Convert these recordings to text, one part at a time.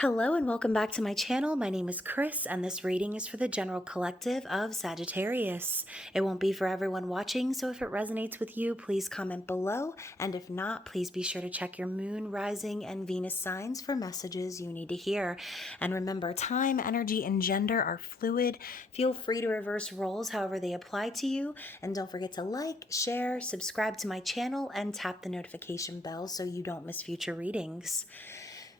Hello and welcome back to my channel. My name is Chris and this reading is for the general collective of Sagittarius. It won't be for everyone watching, so if it resonates with you, please comment below. And if not, please be sure to check your moon, rising, and Venus signs for messages you need to hear. And remember, time, energy, and gender are fluid. Feel free to reverse roles however they apply to you. And don't forget to like, share, subscribe to my channel, and tap the notification bell so you don't miss future readings.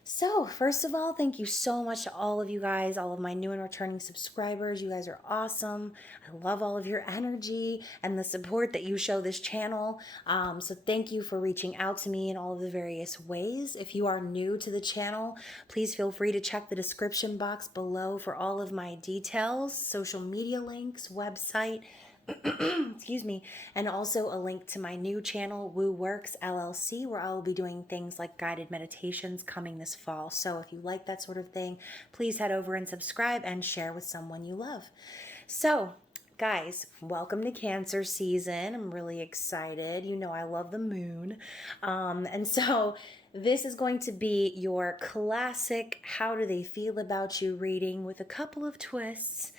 So, first of all, thank you so much to all of you guys, all of my new and returning subscribers. You guys are awesome. I love all of your energy and the support that you show this channel. So thank you for reaching out to me in all of the various ways. If you are new to the channel, please feel free to check the description box below for all of my details, social media links, website, excuse me, and also a link to my new channel, Woo Works LLC, where I will be doing things like guided meditations coming this fall. So if you like that sort of thing, please head over and subscribe and share with someone you love. So guys, welcome to Cancer season. I'm really excited. You know I love the moon. And so this is going to be your classic how do they feel about you reading with a couple of twists,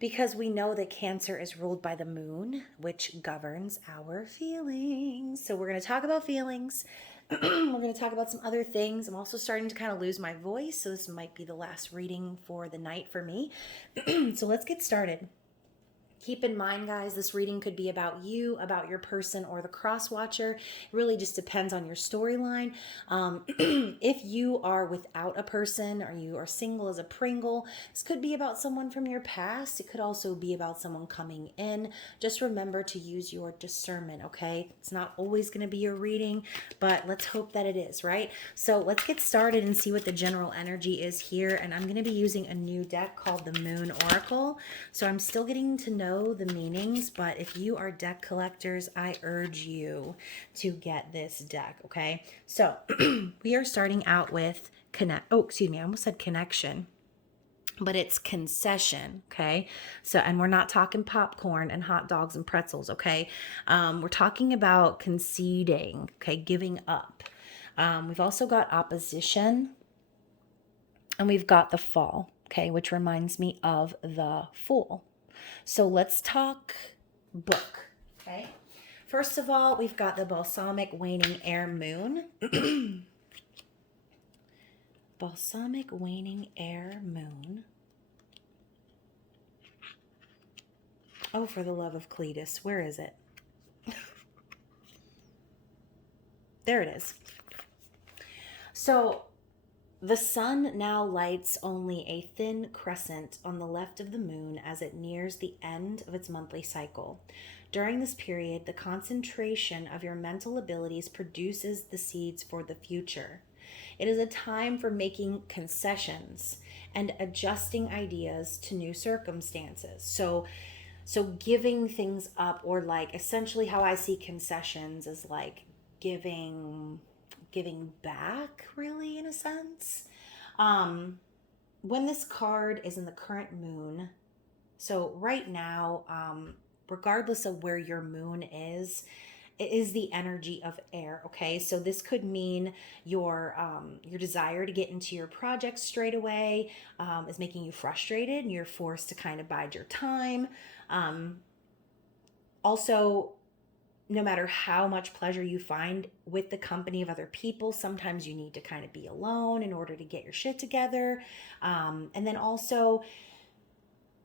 because we know that Cancer is ruled by the moon, which governs our feelings. So we're going to talk about feelings. We're going to talk about some other things. I'm also starting to kind of lose my voice, so this might be the last reading for the night for me. So let's get started. Keep in mind, guys, this reading could be about you, about your person, or the cross watcher. It really just depends on your storyline. If you are without a person or you are single as a Pringle, this could be about someone from your past. It could also be about someone coming in. Just remember to use your discernment, okay? It's not always going to be your reading, but let's hope that it is, right? So let's get started and see what the general energy is here. And I'm going to be using a new deck called the Moon Oracle. So I'm still getting to know the meanings, but if you are deck collectors, I urge you to get this deck, okay? So we are starting out with I almost said connection, but it's concession, okay? So, and we're not talking popcorn and hot dogs and pretzels, okay? We're talking about conceding, okay? Giving up. We've also got opposition, and we've got the fall, okay? Which reminds me of the Fool. So let's talk book, okay? First of all, we've got the Balsamic Waning Air Moon. Balsamic Waning Air Moon. Oh, for the love of Cletus, where is it? There it is. So the sun now lights only a thin crescent on the left of the moon as it nears the end of its monthly cycle. During this period, the concentration of your mental abilities produces the seeds for the future. It is a time for making concessions and adjusting ideas to new circumstances. So giving things up, or like essentially how I see concessions is like giving back, really, in a sense. When this card is in the current moon, so right now, regardless of where your moon is, it is the energy of air, okay? So this could mean your desire to get into your project straight away is making you frustrated and you're forced to kind of bide your time. Also, no matter how much pleasure you find with the company of other people, sometimes you need to kind of be alone in order to get your shit together. And then also,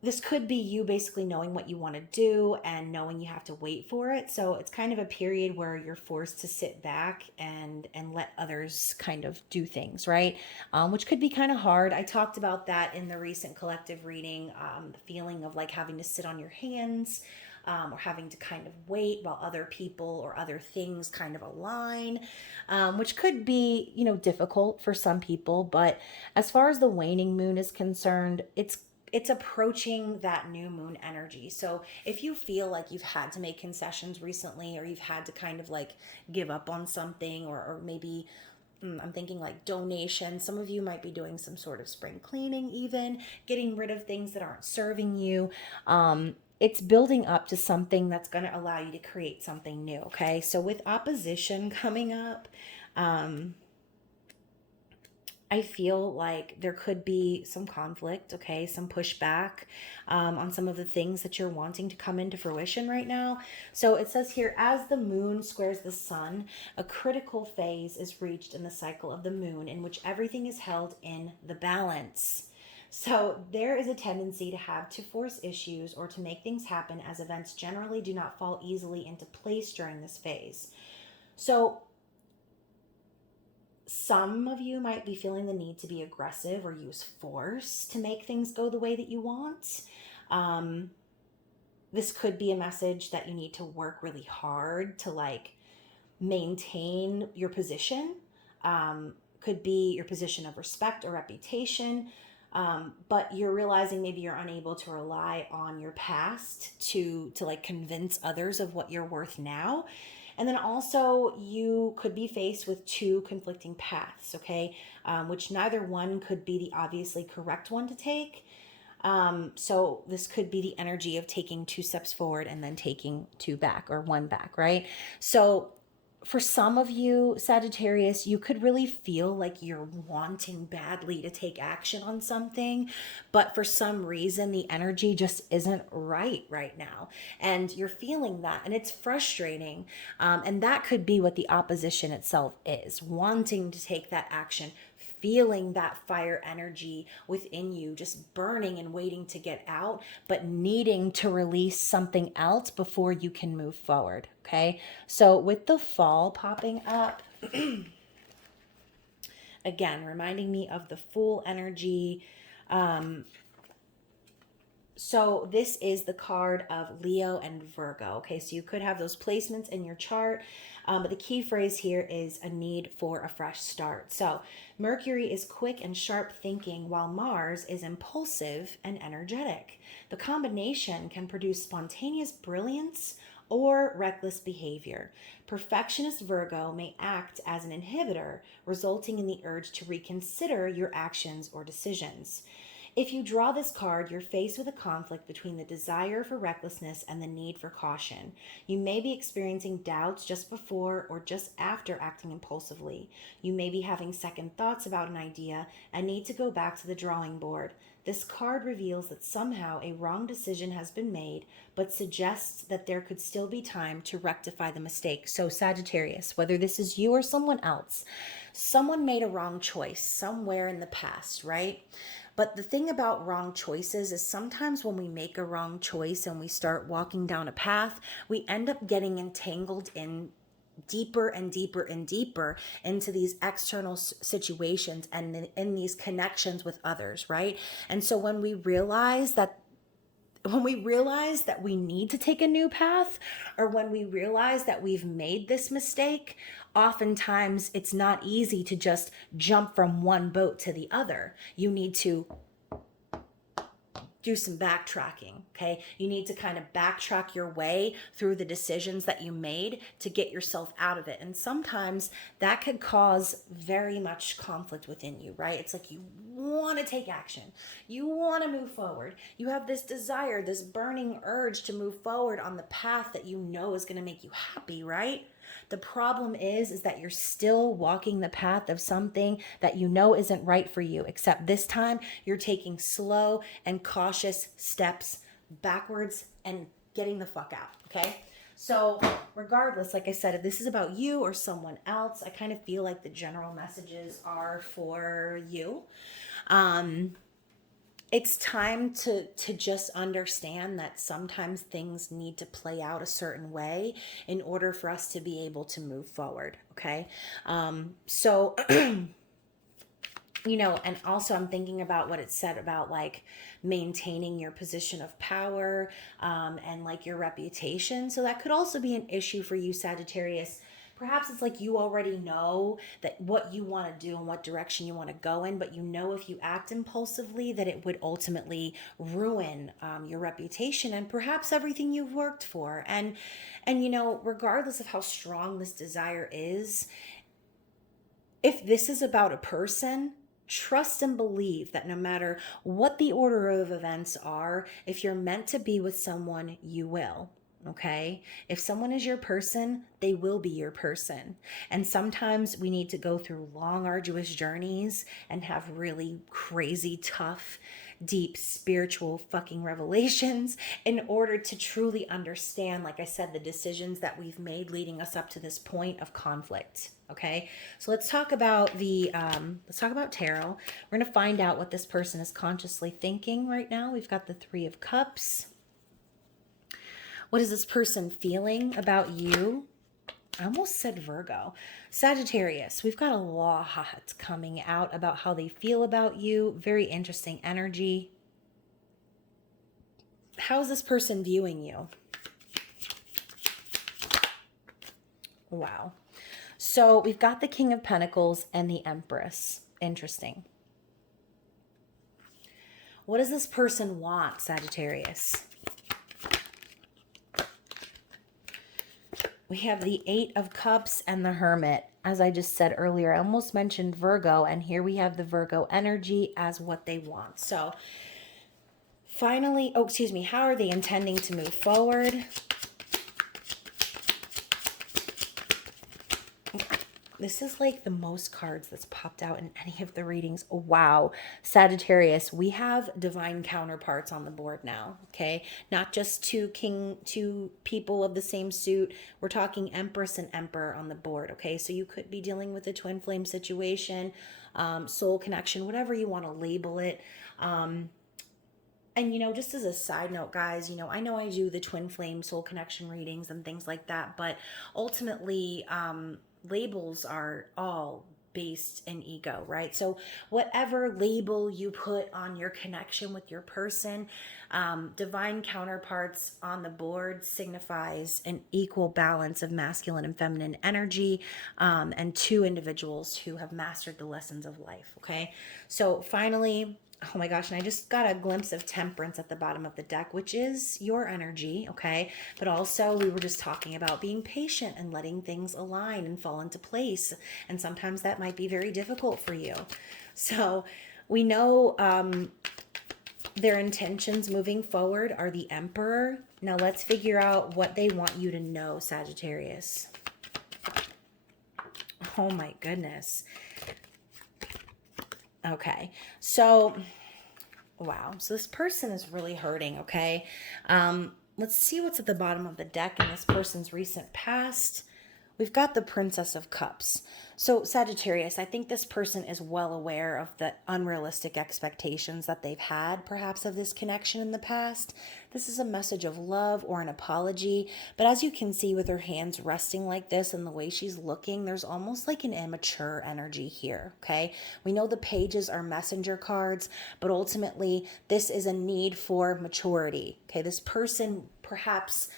this could be you basically knowing what you want to do and knowing you have to wait for it. So it's kind of a period where you're forced to sit back and let others kind of do things, right? Which could be kind of hard. I talked about that in the recent collective reading, the feeling of like having to sit on your hands, or having to kind of wait while other people or other things kind of align, which could be, difficult for some people. But as far as the waning moon is concerned, it's approaching that new moon energy. So if you feel like you've had to make concessions recently, or you've had to kind of like give up on something, or maybe I'm thinking like donation. Some of you might be doing some sort of spring cleaning, even getting rid of things that aren't serving you. It's building up to something that's going to allow you to create something new, okay? So with opposition coming up, I feel like there could be some conflict, okay, some pushback on some of the things that you're wanting to come into fruition right now. So it says here, as the moon squares the sun, a critical phase is reached in the cycle of the moon in which everything is held in the balance. So there is a tendency to have to force issues or to make things happen, as events generally do not fall easily into place during this phase. So some of you might be feeling the need to be aggressive or use force to make things go the way that you want. This could be a message that you need to work really hard to like maintain your position. Could be your position of respect or reputation. But you're realizing maybe you're unable to rely on your past to like convince others of what you're worth now. And then also you could be faced with two conflicting paths, okay? Which neither one could be the obviously correct one to take. So this could be the energy of taking two steps forward and then taking two back, or one back, right? So for some of you, Sagittarius, you could really feel like you're wanting badly to take action on something, but for some reason, the energy just isn't right now. And you're feeling that, and it's frustrating. And that could be what the opposition itself is, wanting to take that action, feeling that fire energy within you just burning and waiting to get out, but needing to release something else before you can move forward. Okay, so with the fall popping up, again, reminding me of the Fool energy. So this is the card of Leo and Virgo. Okay, so you could have those placements in your chart, but the key phrase here is a need for a fresh start. So Mercury is quick and sharp thinking, while Mars is impulsive and energetic. The combination can produce spontaneous brilliance or reckless behavior. Perfectionist Virgo may act as an inhibitor, resulting in the urge to reconsider your actions or decisions. If you draw this card, you're faced with a conflict between the desire for recklessness and the need for caution. You may be experiencing doubts just before or just after acting impulsively. You may be having second thoughts about an idea and need to go back to the drawing board. This card reveals that somehow a wrong decision has been made, but suggests that there could still be time to rectify the mistake. So Sagittarius, whether this is you or someone else, someone made a wrong choice somewhere in the past, right? But the thing about wrong choices is sometimes when we make a wrong choice and we start walking down a path, we end up getting entangled in deeper and deeper and deeper into these external situations and in these connections with others, right? And so when we realize that we need to take a new path, or when we realize that we've made this mistake, oftentimes it's not easy to just jump from one boat to the other. You need to do some backtracking, okay? You need to kind of backtrack your way through the decisions that you made to get yourself out of it. And sometimes that could cause very much conflict within you, right? It's like you want to take action. You want to move forward. You have this desire, this burning urge to move forward on the path that you know is going to make you happy, right? The problem is that you're still walking the path of something that you know isn't right for you, except this time you're taking slow and cautious steps backwards and getting the fuck out, okay? So regardless, like I said, if this is about you or someone else, I kind of feel like the general messages are for you. It's time to just understand that sometimes things need to play out a certain way in order for us to be able to move forward, okay? So you know, and also I'm thinking about what it said about like maintaining your position of power and like your reputation. So that could also be an issue for you, Sagittarius. Perhaps it's like you already know that what you want to do and what direction you want to go in, but you know if you act impulsively that it would ultimately ruin your reputation and perhaps everything you've worked for. And you know, regardless of how strong this desire is, if this is about a person, trust and believe that no matter what the order of events are, if you're meant to be with someone, you will. Okay. If someone is your person, they will be your person. And sometimes we need to go through long, arduous journeys and have really crazy, tough, deep spiritual fucking revelations in order to truly understand, like I said, the decisions that we've made leading us up to this point of conflict. Okay. So let's talk about tarot. We're going to find out what this person is consciously thinking right now. We've got the Three of Cups. What is this person feeling about you? I almost said Virgo. Sagittarius, we've got a lot coming out about how they feel about you. Very interesting energy. How is this person viewing you? Wow. So we've got the King of Pentacles and the Empress. Interesting. What does this person want, Sagittarius? We have the Eight of Cups and the Hermit. As I just said earlier, I almost mentioned Virgo, and here we have the Virgo energy as what they want. So finally, how are they intending to move forward? This is like the most cards that's popped out in any of the readings. Oh, wow. Sagittarius, we have divine counterparts on the board now, okay? Not just two people of the same suit. We're talking Empress and Emperor on the board, okay? So you could be dealing with a twin flame situation, soul connection, whatever you want to label it. And, just as a side note, guys, I know I do the twin flame soul connection readings and things like that, but ultimately, labels are all based in ego, right? So whatever label you put on your connection with your person, divine counterparts on the board signifies an equal balance of masculine and feminine energy, and two individuals who have mastered the lessons of life, okay? So finally, oh my gosh, and I just got a glimpse of Temperance at the bottom of the deck, which is your energy, okay? But also we were just talking about being patient and letting things align and fall into place. And sometimes that might be very difficult for you. So we know their intentions moving forward are the Emperor. Now let's figure out what they want you to know, Sagittarius. Oh my goodness. Okay, so, wow. So this person is really hurting, okay? Let's see what's at the bottom of the deck in this person's recent past. We've got the Princess of Cups. So Sagittarius, I think this person is well aware of the unrealistic expectations that they've had, perhaps, of this connection in the past. This is a message of love or an apology. But as you can see with her hands resting like this and the way she's looking, there's almost like an immature energy here, okay? We know the pages are messenger cards, but ultimately this is a need for maturity, okay? This person perhaps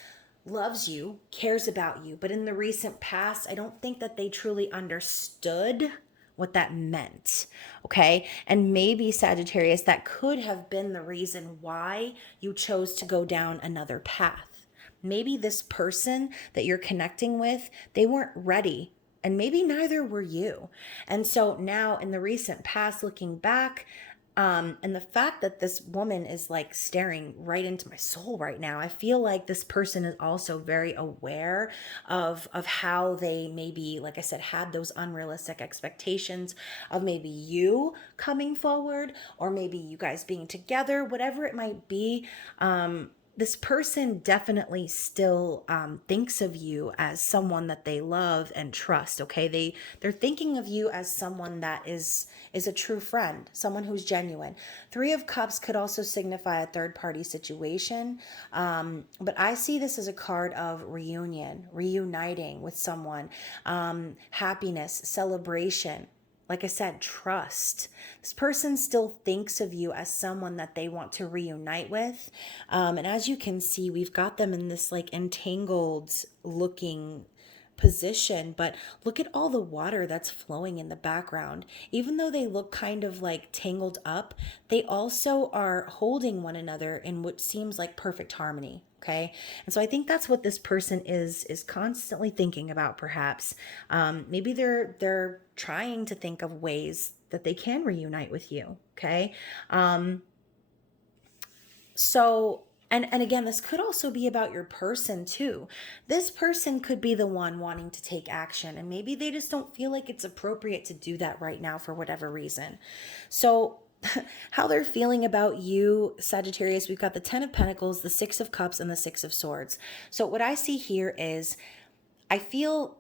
loves you, cares about you, but in the recent past, I don't think that they truly understood what that meant, okay? And maybe, Sagittarius, that could have been the reason why you chose to go down another path. Maybe this person that you're connecting with, they weren't ready, and maybe neither were you. And so now in the recent past, looking back, and the fact that this woman is like staring right into my soul right now, I feel like this person is also very aware of how they maybe, like I said, had those unrealistic expectations of maybe you coming forward or maybe you guys being together, whatever it might be. This person definitely still thinks of you as someone that they love and trust, okay? They're thinking of you as someone that is a true friend, someone who's genuine. Three of Cups could also signify a third-party situation, but I see this as a card of reunion, reuniting with someone, happiness, celebration. Like I said, trust. This person still thinks of you as someone that they want to reunite with. And as you can see, we've got them in this like entangled looking position, but look at all the water that's flowing in the background. Even though they look kind of like tangled up, they also are holding one another in what seems like perfect harmony. Okay. And so I think that's what this person is constantly thinking about, perhaps. Maybe they're trying to think of ways that they can reunite with you. Okay. So And again, this could also be about your person too. This person could be the one wanting to take action, and maybe they just don't feel like it's appropriate to do that right now for whatever reason. So how they're feeling about you, Sagittarius, we've got the 10 of Pentacles, the 6 of Cups, and the 6 of Swords. So what I see here is I feel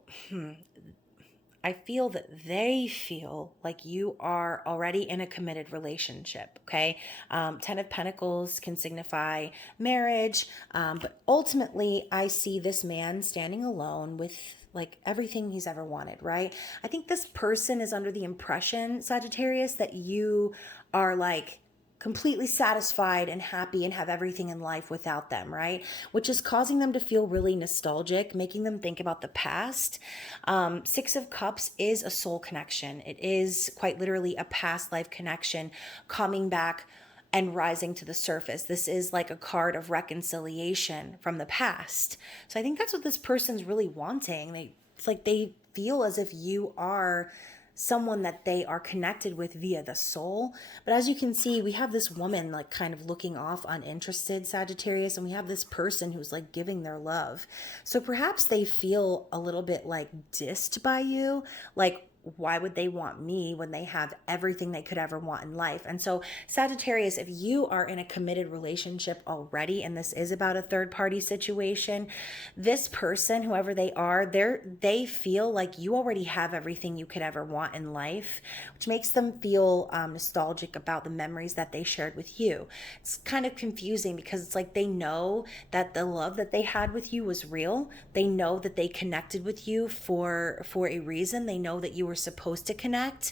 I feel that they feel like you are already in a committed relationship, okay? 10 of Pentacles can signify marriage, but ultimately I see this man standing alone with like everything he's ever wanted, right? I think this person is under the impression, Sagittarius, that you are like completely satisfied and happy and have everything in life without them, right? Which is causing them to feel really nostalgic, making them think about the past. 6 of Cups is a soul connection. It is quite literally a past life connection coming back and rising to the surface. This is like a card of reconciliation from the past. So I think that's what this person's really wanting. It's like they feel as if you are someone that they are connected with via the soul. But as you can see, we have this woman like kind of looking off uninterested, Sagittarius, and we have this person who's like giving their love. So perhaps they feel a little bit like dissed by you, like why would they want me when they have everything they could ever want in life? And so, Sagittarius, if you are in a committed relationship already, and this is about a third party situation, this person, whoever they are, they feel like you already have everything you could ever want in life, which makes them feel nostalgic about the memories that they shared with you. It's kind of confusing because it's like they know that the love that they had with you was real. They know that they connected with you for a reason. They know that you were supposed to connect,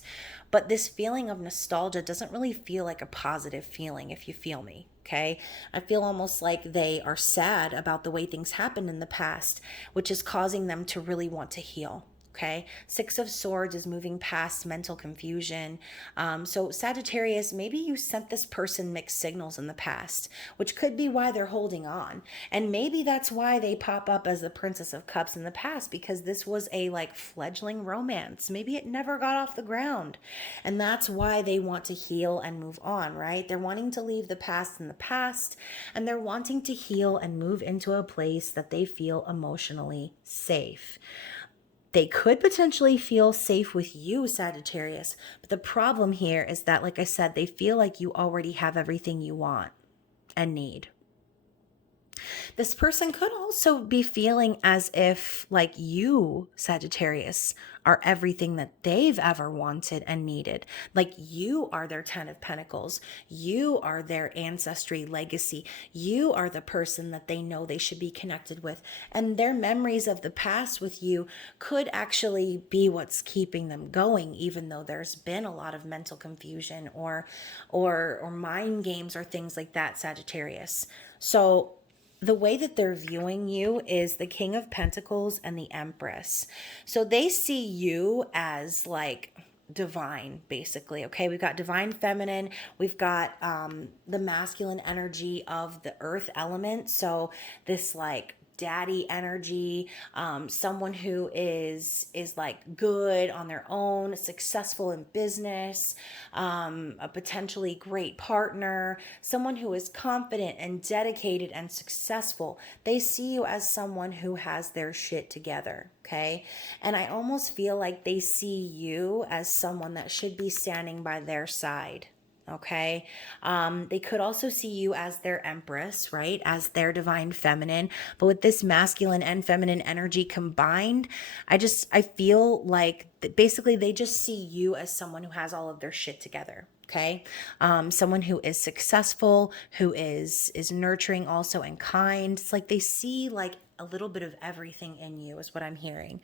but this feeling of nostalgia doesn't really feel like a positive feeling, if you feel me. Okay. I feel almost like they are sad about the way things happened in the past, which is causing them to really want to heal. Okay. 6 of Swords is moving past mental confusion. So Sagittarius, maybe you sent this person mixed signals in the past, which could be why they're holding on. And maybe that's why they pop up as the Princess of Cups in the past, because this was a like fledgling romance. Maybe it never got off the ground. And that's why they want to heal and move on, right? They're wanting to leave the past in the past, and they're wanting to heal and move into a place that they feel emotionally safe. They could potentially feel safe with you, Sagittarius. But the problem here is that, like I said, they feel like you already have everything you want and need. This person could also be feeling as if, like you, Sagittarius, are everything that they've ever wanted and needed. Like you are their 10 of Pentacles. You are their ancestry legacy. You are the person that they know they should be connected with. And their memories of the past with you could actually be what's keeping them going, even though there's been a lot of mental confusion or mind games or things like that, Sagittarius. So the way that they're viewing you is the King of Pentacles and the Empress. So they see you as like divine, basically. Okay, we've got divine feminine, we've got the masculine energy of the earth element. So this like daddy energy, someone who is like good on their own, successful in business, a potentially great partner, someone who is confident and dedicated and successful. They see you as someone who has their shit together. Okay. And I almost feel like they see you as someone that should be standing by their side. Okay. They could also see you as their empress, right? As their divine feminine. But with this masculine and feminine energy combined, I feel like basically they just see you as someone who has all of their shit together. Okay. Someone who is successful, who is nurturing also and kind. It's like they see like a little bit of everything in you is what I'm hearing.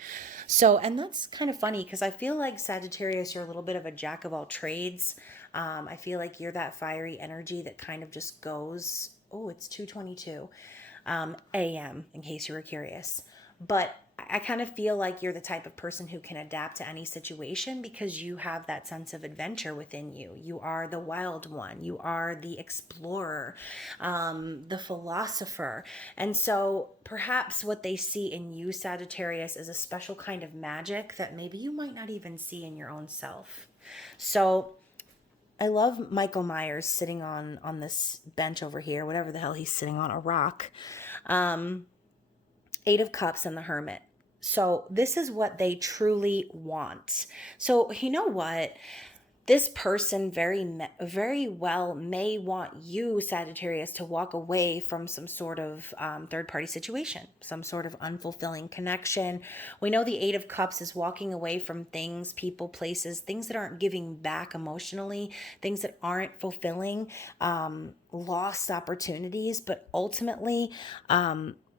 So, and that's kind of funny because I feel like Sagittarius, you're a little bit of a jack of all trades. I feel like you're that fiery energy that kind of just goes, oh, it's 2:22 a.m. in case you were curious. But I kind of feel like you're the type of person who can adapt to any situation because you have that sense of adventure within you. You are the wild one. You are the explorer, the philosopher. And so perhaps what they see in you, Sagittarius, is a special kind of magic that maybe you might not even see in your own self. So I love Michael Myers sitting on this bench over here, whatever the hell he's sitting on, a rock. Eight of Cups and the Hermit. So this is what they truly want. So you know what? This person very well may want you, Sagittarius, to walk away from some sort of third party situation, some sort of unfulfilling connection. We know the Eight of Cups is walking away from things, people, places, things that aren't giving back emotionally, things that aren't fulfilling, lost opportunities. But ultimately,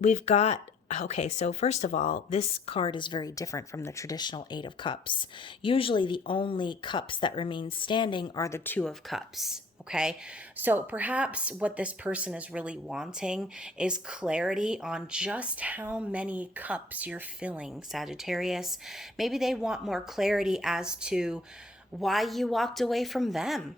we've got, okay, so first of all, this card is very different from the traditional Eight of Cups. Usually the only cups that remain standing are the Two of Cups. Okay, so perhaps what this person is really wanting is clarity on just how many cups you're filling, Sagittarius. Maybe they want more clarity as to why you walked away from them.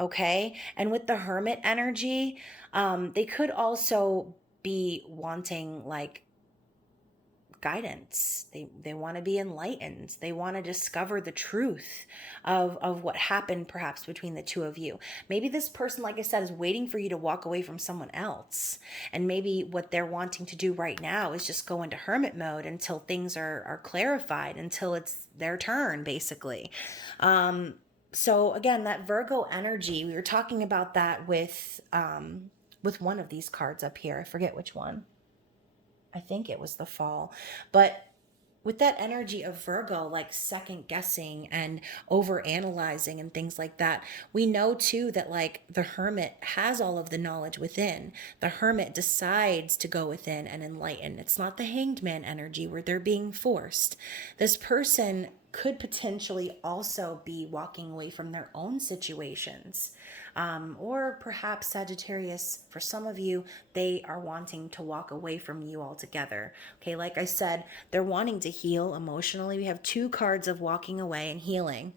Okay, and with the Hermit energy, they could also be wanting like guidance. They want to be enlightened. They want to discover the truth of what happened perhaps between the two of you. Maybe this person, like I said, is waiting for you to walk away from someone else. And maybe what they're wanting to do right now is just go into hermit mode until things are clarified, until it's their turn, basically. So again, that Virgo energy, we were talking about that with one of these cards up here. I forget which one. I think it was the Fall. But with that energy of Virgo, like second guessing and over analyzing and things like that, we know too that like the Hermit has all of the knowledge within. The Hermit decides to go within and enlighten. It's not the Hanged Man energy where they're being forced. This person could potentially also be walking away from their own situations. Or perhaps Sagittarius, for some of you, they are wanting to walk away from you altogether. Okay, like I said, they're wanting to heal emotionally. We have two cards of walking away and healing.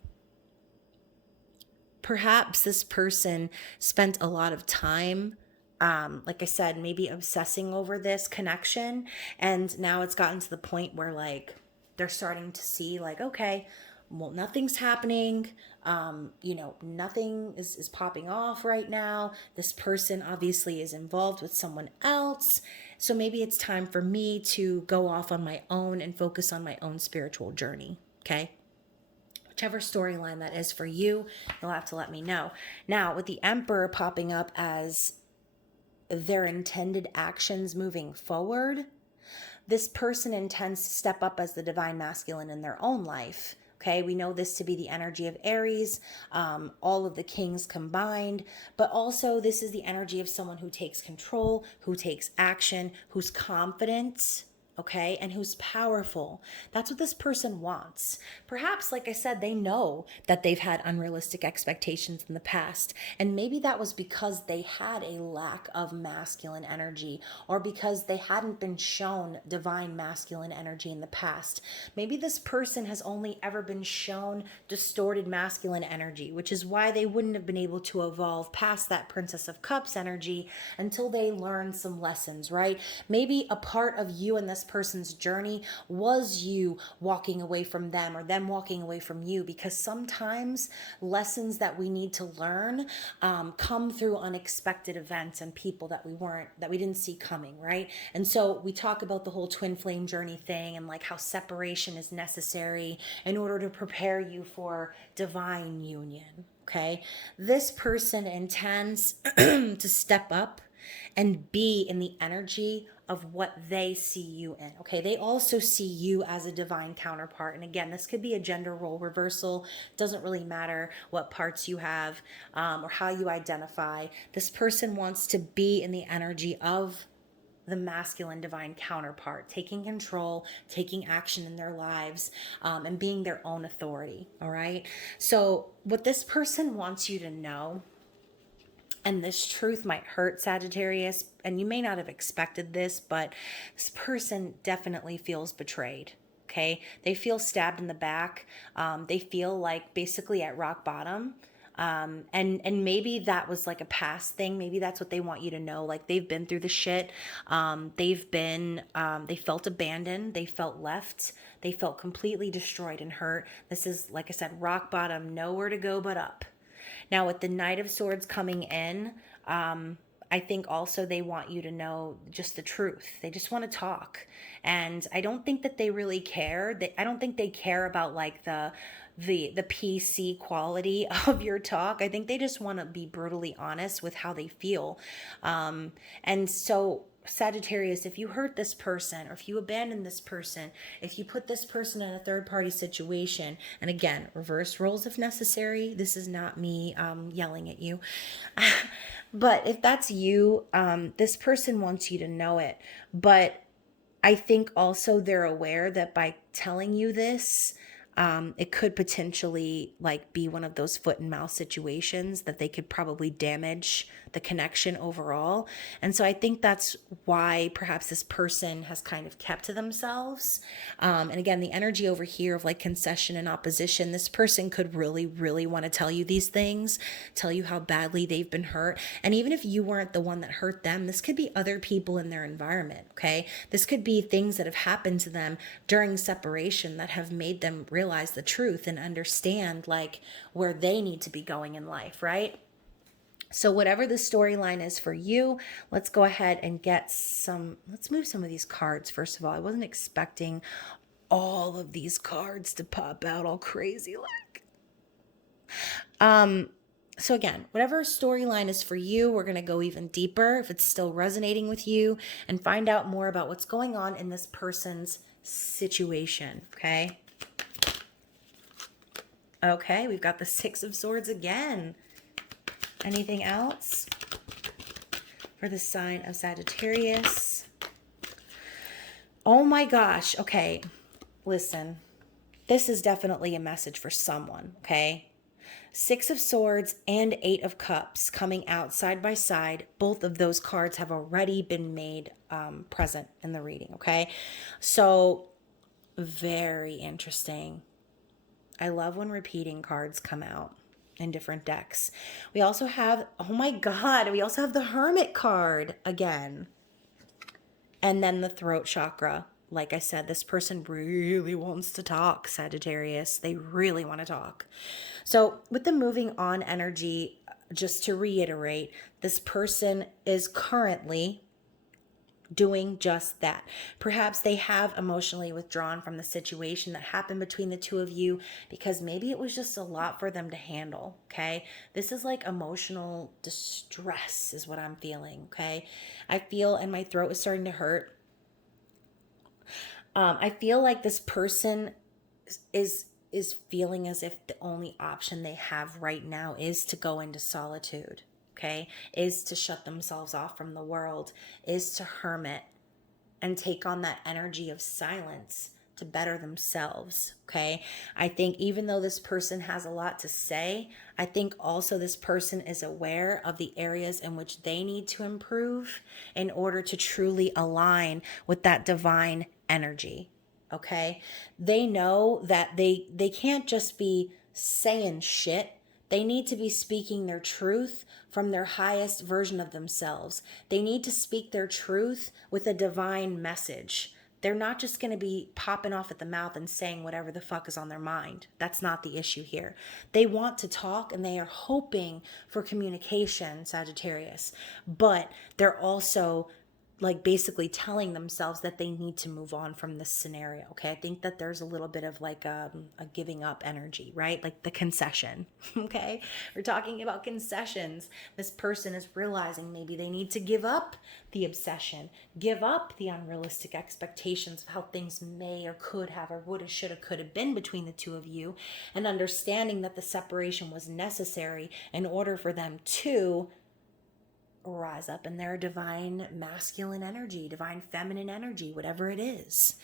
Perhaps this person spent a lot of time, like I said, maybe obsessing over this connection. And now it's gotten to the point where like they're starting to see like, okay, well, nothing's happening. Nothing is popping off right now. This person obviously is involved with someone else. So maybe it's time for me to go off on my own and focus on my own spiritual journey. Okay. Whichever storyline that is for you, you'll have to let me know. Now, with the Emperor popping up as their intended actions moving forward, this person intends to step up as the divine masculine in their own life. Okay, we know this to be the energy of Aries, all of the kings combined, but also this is the energy of someone who takes control, who takes action, who's confident, okay, and who's powerful. That's what this person wants. Perhaps, like I said, they know that they've had unrealistic expectations in the past, and maybe that was because they had a lack of masculine energy, or because they hadn't been shown divine masculine energy in the past. Maybe this person has only ever been shown distorted masculine energy, which is why they wouldn't have been able to evolve past that Princess of Cups energy until they learn some lessons, right? Maybe a part of you and this person's journey was you walking away from them or them walking away from you, because sometimes lessons that we need to learn come through unexpected events and people that we didn't see coming, right? And so we talk about the whole twin flame journey thing and like how separation is necessary in order to prepare you for divine union. Okay, this person intends to step up and be in the energy of what they see you in. Okay, they also see you as a divine counterpart. And again, this could be a gender role reversal. Doesn't really matter what parts you have or how you identify. This person wants to be in the energy of the masculine divine counterpart, taking control, taking action in their lives, and being their own authority. All right. So what this person wants you to know, and this truth might hurt, Sagittarius, and you may not have expected this, but this person definitely feels betrayed. Okay. They feel stabbed in the back. They feel like basically at rock bottom. And maybe that was like a past thing. Maybe that's what they want you to know. Like they've been through the shit. They felt abandoned. They felt left. They felt completely destroyed and hurt. This is, like I said, rock bottom, nowhere to go but up. Now with the Knight of Swords coming in, I think also they want you to know just the truth. They just want to talk. And I don't think that they really care. I don't think they care about like the PC quality of your talk. I think they just want to be brutally honest with how they feel. And so Sagittarius, if you hurt this person, or if you abandon this person, if you put this person in a third party situation, and again, reverse roles if necessary. This is not me yelling at you. But if that's you, this person wants you to know it. But I think also they're aware that by telling you this, it could potentially like be one of those foot and mouth situations that they could probably damage the connection overall. And so I think that's why perhaps this person has kind of kept to themselves. And again, the energy over here of like concession and opposition, this person could really, really want to tell you these things, tell you how badly they've been hurt. And even if you weren't the one that hurt them, this could be other people in their environment, okay? This could be things that have happened to them during separation that have made them realize the truth and understand like where they need to be going in life, right? So whatever the storyline is for you, let's go ahead and let's move some of these cards. First of all, I wasn't expecting all of these cards to pop out all crazy like. So again, whatever storyline is for you, we're going to go even deeper if it's still resonating with you and find out more about what's going on in this person's situation, okay? Okay, we've got the Six of Swords again. Anything else for the sign of Sagittarius? Oh my gosh. Okay, listen. This is definitely a message for someone, okay? Six of Swords and Eight of Cups coming out side by side. Both of those cards have already been made present in the reading, okay? So, very interesting. I love when repeating cards come out in different decks. We also have, oh my God, we also have the Hermit card again. And then the throat chakra. Like I said, this person really wants to talk, Sagittarius. They really want to talk. So with the moving on energy, just to reiterate, this person is currently doing just that. Perhaps they have emotionally withdrawn from the situation that happened between the two of you because maybe it was just a lot for them to handle, okay? This is like emotional distress is what I'm feeling, okay? I feel, and my throat is starting to hurt. I feel like this person is feeling as if the only option they have right now is to go into solitude. Okay, is to shut themselves off from the world, is to hermit and take on that energy of silence to better themselves. Okay, I think even though this person has a lot to say, I think also this person is aware of the areas in which they need to improve in order to truly align with that divine energy. Okay, they know that they can't just be saying shit. They need to be speaking their truth from their highest version of themselves. They need to speak their truth with a divine message. They're not just going to be popping off at the mouth and saying whatever the fuck is on their mind. That's not the issue here. They want to talk and they are hoping for communication, Sagittarius, but they're also like basically telling themselves that they need to move on from this scenario. Okay. I think that there's a little bit of like a giving up energy, right? Like the concession. Okay. We're talking about concessions. This person is realizing maybe they need to give up the obsession, give up the unrealistic expectations of how things may or could have or would have, should have, could have been between the two of you, and understanding that the separation was necessary in order for them to rise up in their divine masculine energy, divine feminine energy, whatever it is.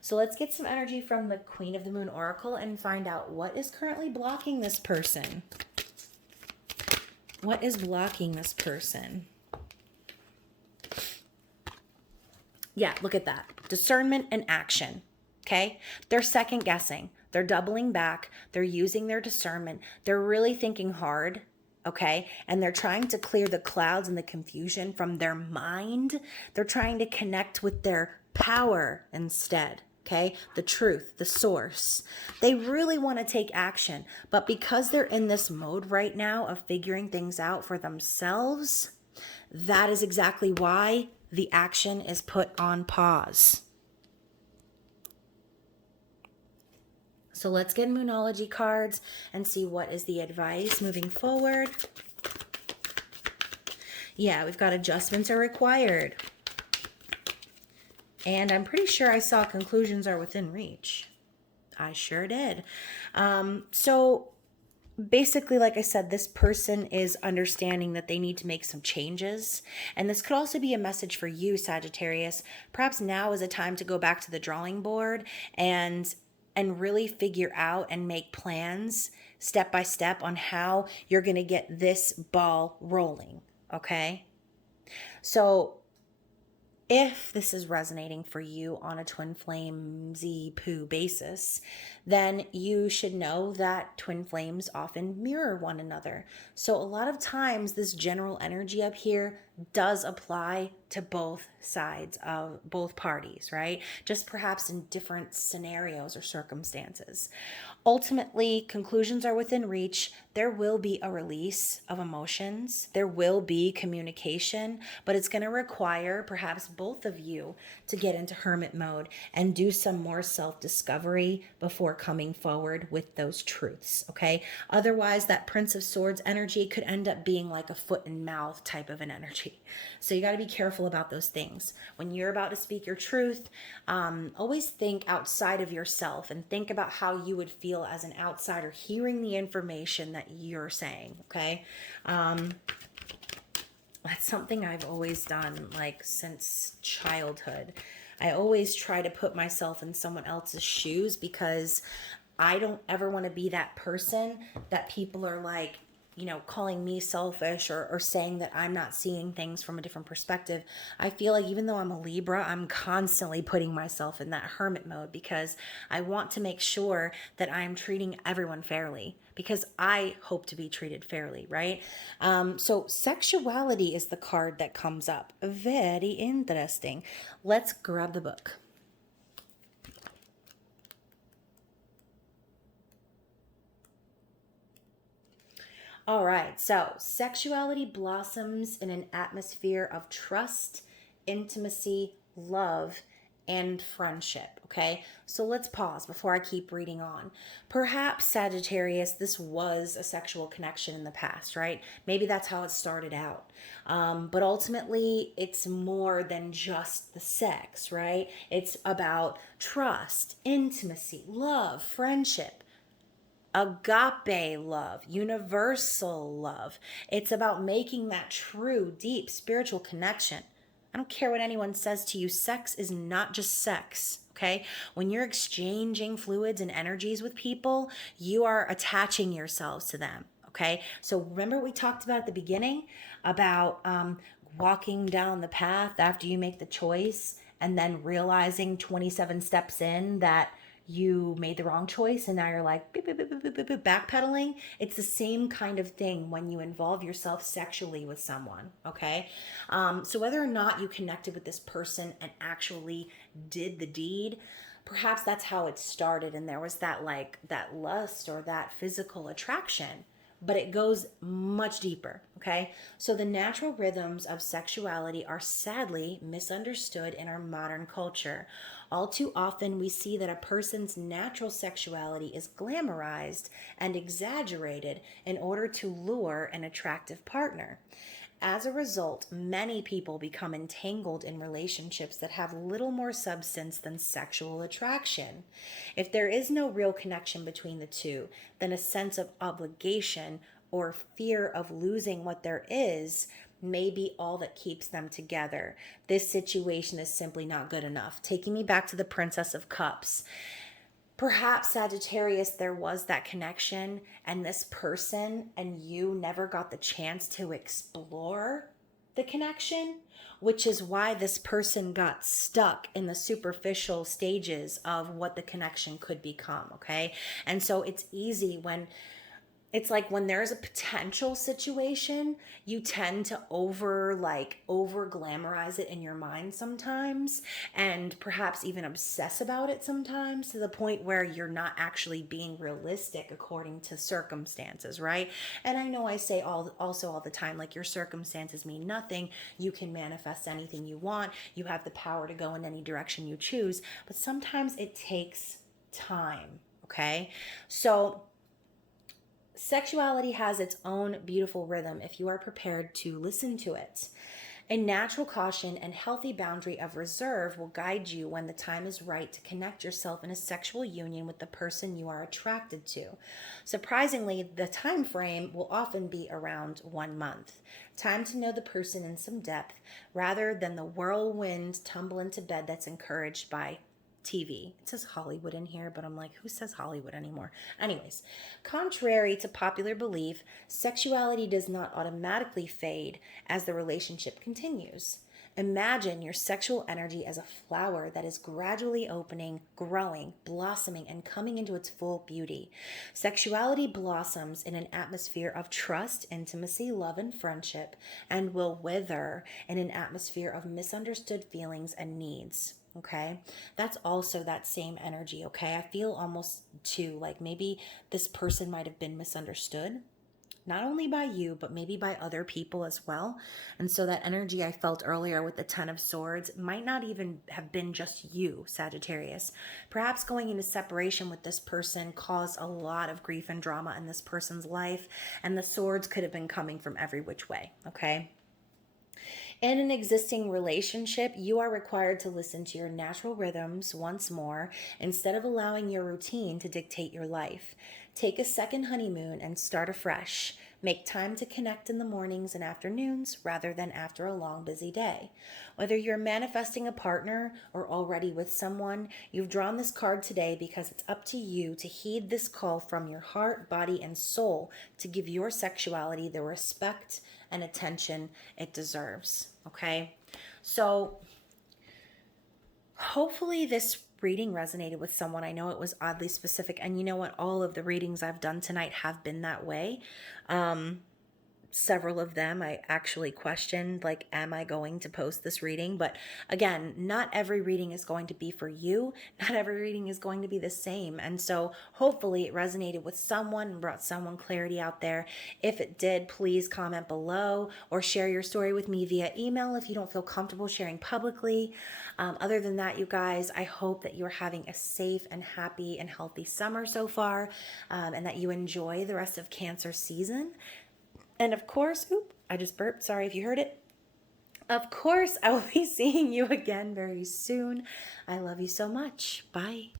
So let's get some energy from the Queen of the Moon Oracle and find out what is currently blocking this person. What is blocking this person? Yeah, look at that. Discernment and action. Okay? They're second guessing. They're doubling back. They're using their discernment. They're really thinking hard. Okay, and they're trying to clear the clouds and the confusion from their mind. They're trying to connect with their power instead. okay? The truth, the source. They really want to take action, but because they're in this mode right now of figuring things out for themselves, that is exactly why the action is put on pause. So let's get Moonology cards and see what is the advice moving forward. Yeah, we've got adjustments are required. And I'm pretty sure I saw conclusions are within reach. I sure did. So basically, like I said, this person is understanding that they need to make some changes. And this could also be a message for you, Sagittarius. Perhaps now is a time to go back to the drawing board and really figure out and make plans step by step on how you're going to get this ball rolling. Okay? So if this is resonating for you on a twin flame Z-poo basis, then you should know that twin flames often mirror one another. So a lot of times this general energy up here does apply to both sides of both parties, right? Just perhaps in different scenarios or circumstances. Ultimately, conclusions are within reach. There will be a release of emotions. There will be communication, but it's going to require perhaps both of you to get into hermit mode and do some more self-discovery before coming forward with those truths, okay? Otherwise, that Prince of Swords energy could end up being like a foot and mouth type of an energy. So you got to be careful about those things. When you're about to speak your truth, always think outside of yourself and think about how you would feel as an outsider hearing the information that you're saying, okay? That's something I've always done, like, since childhood. I always try to put myself in someone else's shoes because I don't ever want to be that person that people are like, you know, calling me selfish or saying that I'm not seeing things from a different perspective. I feel like even though I'm a Libra, I'm constantly putting myself in that hermit mode because I want to make sure that I'm treating everyone fairly because I hope to be treated fairly, right? So sexuality is the card that comes up. Very interesting. Let's grab the book. All right, so sexuality blossoms in an atmosphere of trust, intimacy, love, and friendship, okay? So let's pause before I keep reading on. Perhaps, Sagittarius, this was a sexual connection in the past, right? Maybe that's how it started out. But ultimately, it's more than just the sex, right? It's about trust, intimacy, love, friendship, agape love, universal love. It's about making that true, deep spiritual connection. I don't care what anyone says to you. Sex is not just sex, okay? When you're exchanging fluids and energies with people, you are attaching yourselves to them, okay? So remember we talked about at the beginning about walking down the path after you make the choice and then realizing 27 steps in that you made the wrong choice and now you're like beep, beep, beep, beep, beep, beep, backpedaling. It's the same kind of thing when you involve yourself sexually with someone, okay? So whether or not you connected with this person and actually did the deed, perhaps that's how it started and there was that lust or that physical attraction. But it goes much deeper, okay? So the natural rhythms of sexuality are sadly misunderstood in our modern culture. All too often, we see that a person's natural sexuality is glamorized and exaggerated in order to lure an attractive partner. As a result, many people become entangled in relationships that have little more substance than sexual attraction. If there is no real connection between the two, then a sense of obligation or fear of losing what there is may be all that keeps them together. This situation is simply not good enough. Taking me back to the Princess of Cups. Perhaps, Sagittarius, there was that connection and this person and you never got the chance to explore the connection, which is why this person got stuck in the superficial stages of what the connection could become, okay? And so it's easy when it's like when there's a potential situation, you tend to over glamorize it in your mind sometimes, and perhaps even obsess about it sometimes, to the point where you're not actually being realistic according to circumstances, right? And I know I say all the time, like, your circumstances mean nothing. You can manifest anything you want. You have the power to go in any direction you choose, but sometimes it takes time, okay? So sexuality has its own beautiful rhythm if you are prepared to listen to it. A natural caution and healthy boundary of reserve will guide you when the time is right to connect yourself in a sexual union with the person you are attracted to. Surprisingly, the time frame will often be around 1 month. Time to know the person in some depth rather than the whirlwind tumble into bed that's encouraged by TV. It says Hollywood in here, but I'm like, who says Hollywood anymore? Anyways, contrary to popular belief, sexuality does not automatically fade as the relationship continues. Imagine your sexual energy as a flower that is gradually opening, growing, blossoming, and coming into its full beauty. Sexuality blossoms in an atmosphere of trust, intimacy, love, and friendship, and will wither in an atmosphere of misunderstood feelings and needs. Okay, that's also that same energy. Okay, I feel almost too like maybe this person might have been misunderstood, not only by you, but maybe by other people as well. And so that energy I felt earlier with the Ten of Swords might not even have been just you, Sagittarius. Perhaps going into separation with this person caused a lot of grief and drama in this person's life, and the swords could have been coming from every which way. Okay. In an existing relationship, you are required to listen to your natural rhythms once more instead of allowing your routine to dictate your life. Take a second honeymoon and start afresh. Make time to connect in the mornings and afternoons rather than after a long, busy day. Whether you're manifesting a partner or already with someone, you've drawn this card today because it's up to you to heed this call from your heart, body, and soul to give your sexuality the respect and attention it deserves. Okay? So hopefully this reading resonated with someone. I know it was oddly specific, and you know what? All of the readings I've done tonight have been that way. Several of them I actually questioned, like, am I going to post this reading? But again, not every reading is going to be for you. Not every reading is going to be the same. And so hopefully it resonated with someone and brought someone clarity out there. If it did, please comment below or share your story with me via email if you don't feel comfortable sharing publicly. Other than that, you guys, I hope that you're having a safe and happy and healthy summer so far, and that you enjoy the rest of Cancer season. And of course, I just burped. Sorry if you heard it. Of course, I will be seeing you again very soon. I love you so much. Bye.